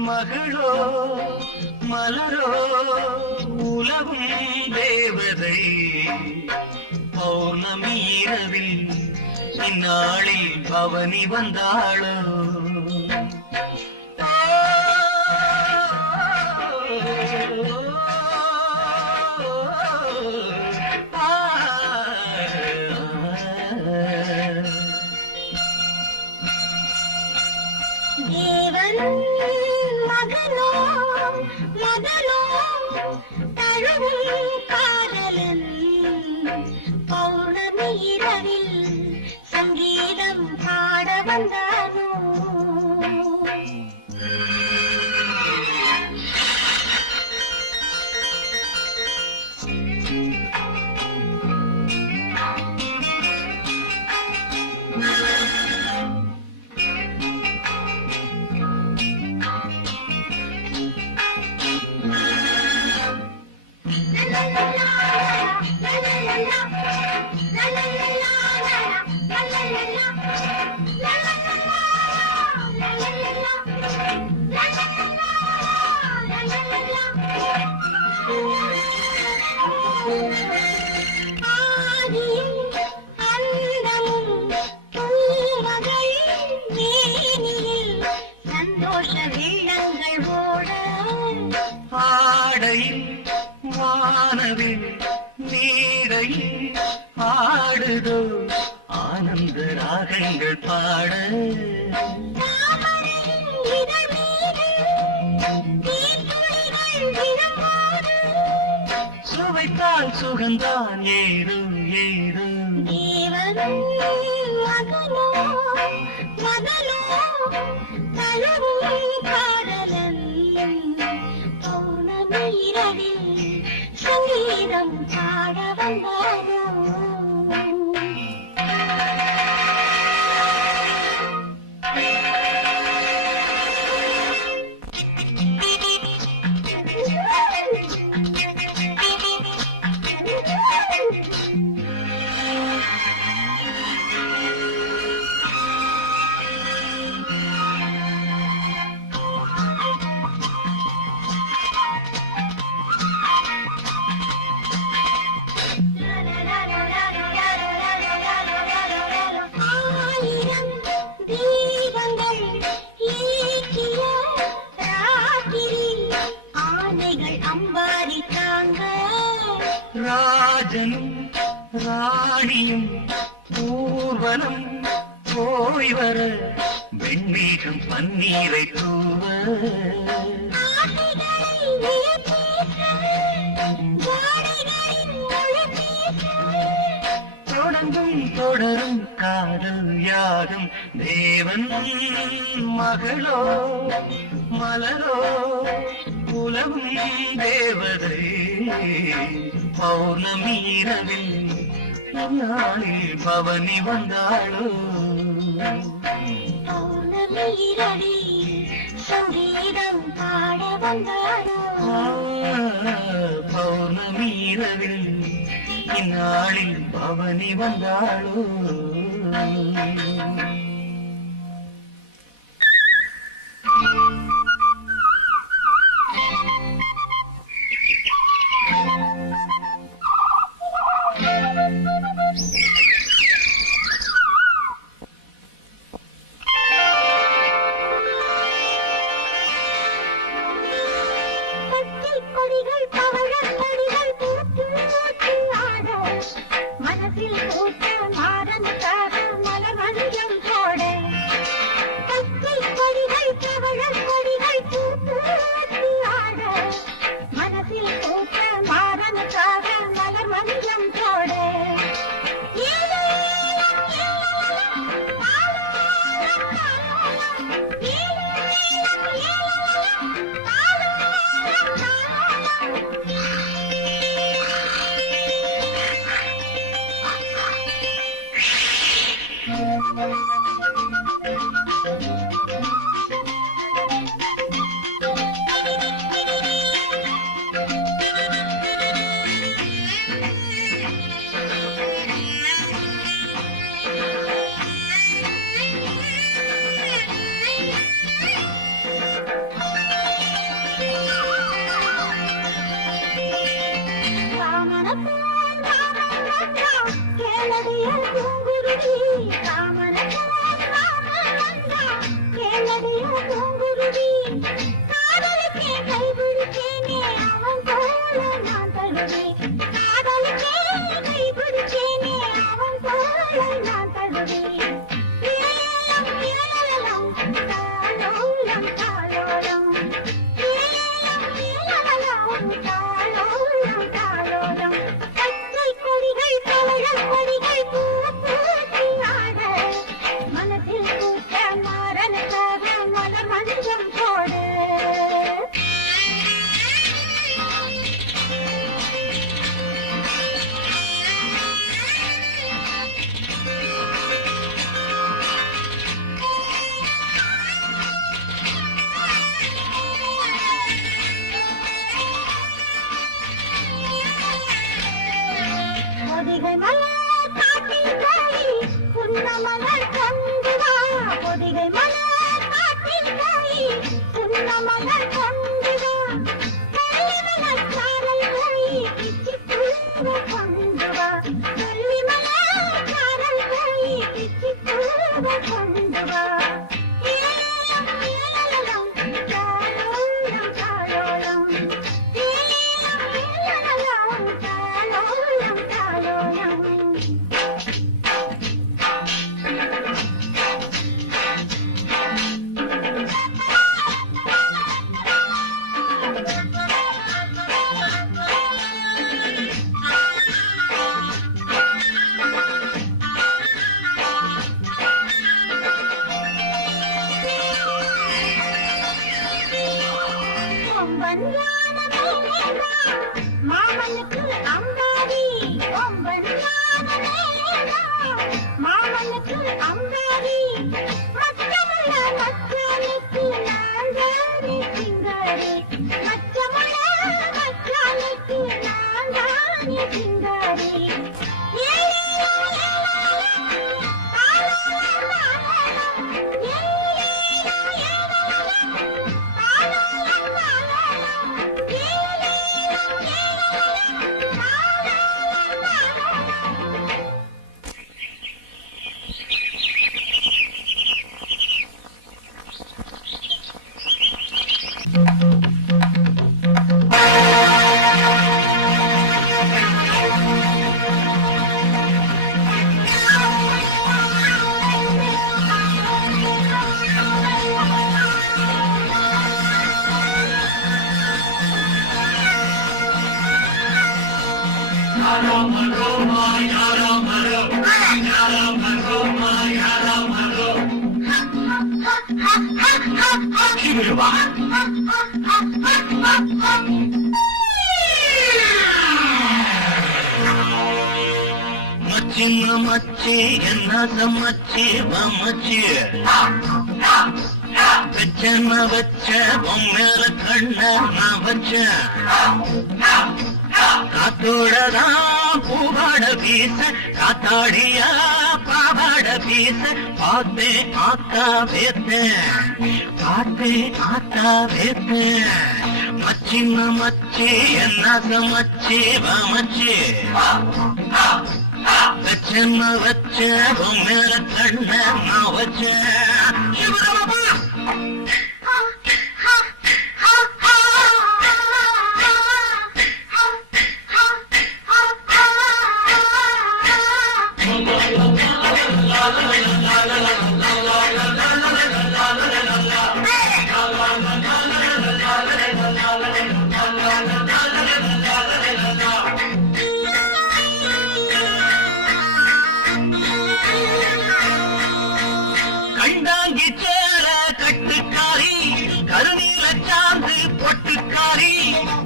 மகளோ மலரோ உலகும் தேவதை பௌர்ணமி இரவில் இந்நாளில் பவனி வந்தாளோ மகனோ மகனோ தழுவும் காதலன் பௌர்ணமி இரவில் சங்கீதம் பாட வந்தானோ வானவில் நீரையில் ஆடுதோ ஆனந்த ராகங்கள் பாட சுவைத்தால் சுகந்தான் ஏறும் ஏறும் மகனோ மகனோ தழுவும் காதலன் பௌர்ணமி இரவில் சங்கீதம் பாட வந்தாரோ ராஜனும் ராணியும் ஊர்வலம் போய் வர வெண்ணீகம் பன்னீரை தூவ தொடங்கும் தொடரும் காதல் யாகம் தேவன் மகளோ மலரோ உலகும் தேவதை பௌர்ணமி இரவில் நாளில் பவனி வந்தாளோ பௌர்ணமி இரவில் சங்கீதம் பாட வந்தாளோ பௌர்ணமி இரவில் இந்நாளில் பவனி வந்தாளோ மனசில் பூத்த மாறன் மலர் மஞ்சள் மச்சின்ன மச்சி என்ன மச்சி மச்சி வச்ச வச்ச பொம்மேல கண்ண நான் வச்சேன் காத்தோடதான் பூவாட வீச காத்தாடியா பாவாட வீச பார்த்தேன் ஆத்தா வேத்தேன் பார்த்தேன் ஆத்தா வேத்தேன் மச்சின்ன மச்சி என்ன மச்சி மச்சி வச்ச வச்ச பொம்மேல கண்ண நான் வச்சேன் கண்டாங்கி சேர கட்டுக்காரி கருநீல சாந்து பொட்டுக்காரி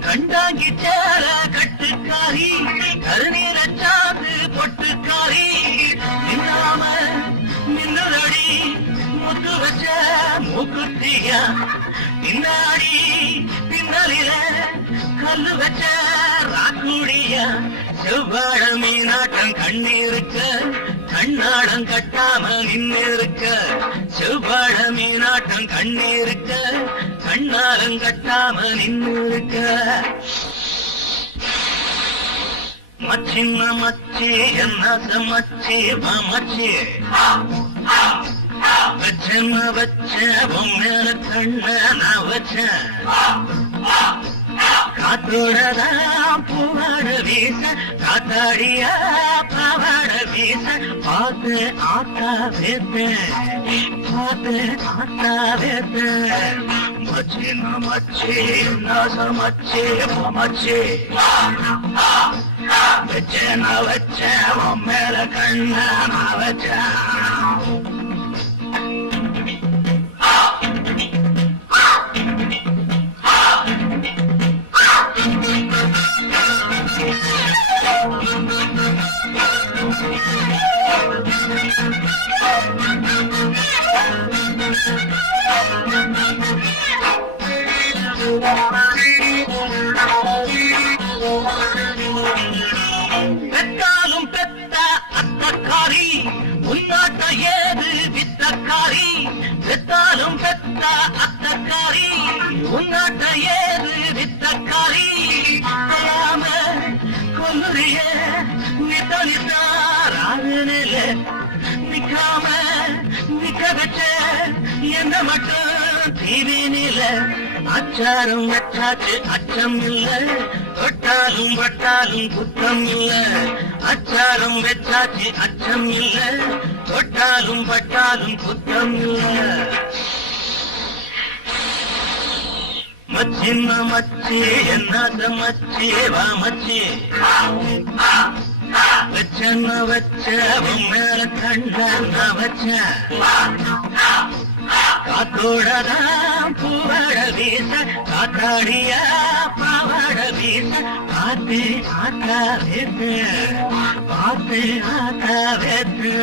கண்டாங்கி சேர கட்டுக்காரி கருநீல சாந்து பொட்டுக்காரி நின்னாம பின்னாடி பின்னலில கல்லு வச்ச ராக்குடியா செவ்வாழ மீனாட்டம் கண்ணீருக்க கண்ணாடம் கட்டாம நின்னிருக்க செவ்வாழ மீனாட்டம் கண்ணீருக்க கண்ணாடம் கட்டாம நின்னிருக்க மச்சின்ன மச்சி என்ன மச்சி மச்சி வச்சம வச்ச பொம்மேல கண்ண நான் வச்சேன் காத்தோடதான் பூவாட வீச காத்தாடியா பாவாட வீச பார்த்து ஆத்தா வேத்தேன் பார்த்து ஆத்தா வேத்தேன் மச்சின மச்சி நாச மச்சி மச்சி வச்சேன் வச்சேன் உன் மேல கண்ண நான் வச்சேன் பெத்தாலும் பெத்த அத்தக்காரி உன்னாட்ட ஏது வித்தக்காரி பெத்தாலும் பெத்த அத்தக்காரி உன்னாட்ட ஏது வித்தக்காரி கொல்லாம கொல்லுறிய நித்தனித்தாராதுனில நிக்காம நிக்க வச்ச என்ன மட்டும் தீவினில அச்சாரம் வச்சாச்சு அச்சம் இல்ல தொட்டாலும் பட்டாலும் குத்தம் இல்ல அச்சாரம் வச்சாச்சு அச்சம் இல்ல தொட்டாலும் பட்டாலும் குத்தம் இல்ல மச்சின்ன மச்சி என்ன மச்சி வா மச்சி வச்சன்ன வச்ச மேல கண்ட வச்ச காத்தோடதான் பூவாட வீச காத்தாடியா பாவாட வீச பார்த்து ஆத்தா வேத்து பார்த்து ஆத்தா வேத்து